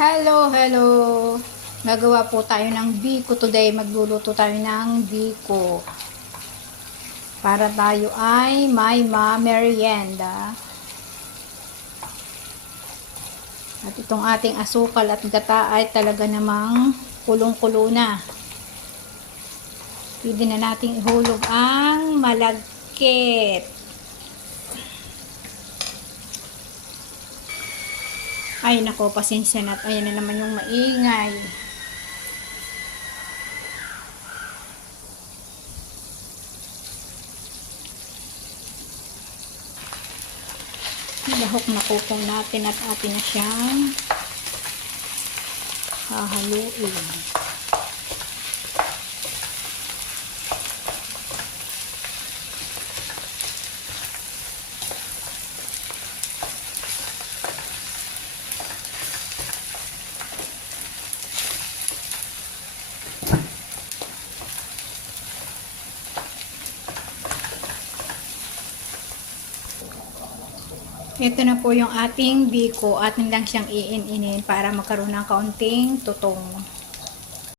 Hello, hello. Nagawa po tayo ng biko today. Magluluto tayo ng biko. Para tayo ay may merienda. At itong ating asukal at gata ay talaga namang kulong-kulo na. Pwede na nating ihulog ang malagkit. Ay nako, pasensya na. Ayan na naman yung maingay. Lahok na po natin at atin na siyang hahaluin. Ito na po yung ating biko. Atin lang siyang iin-inin para magkaroon ng kaunting tutong.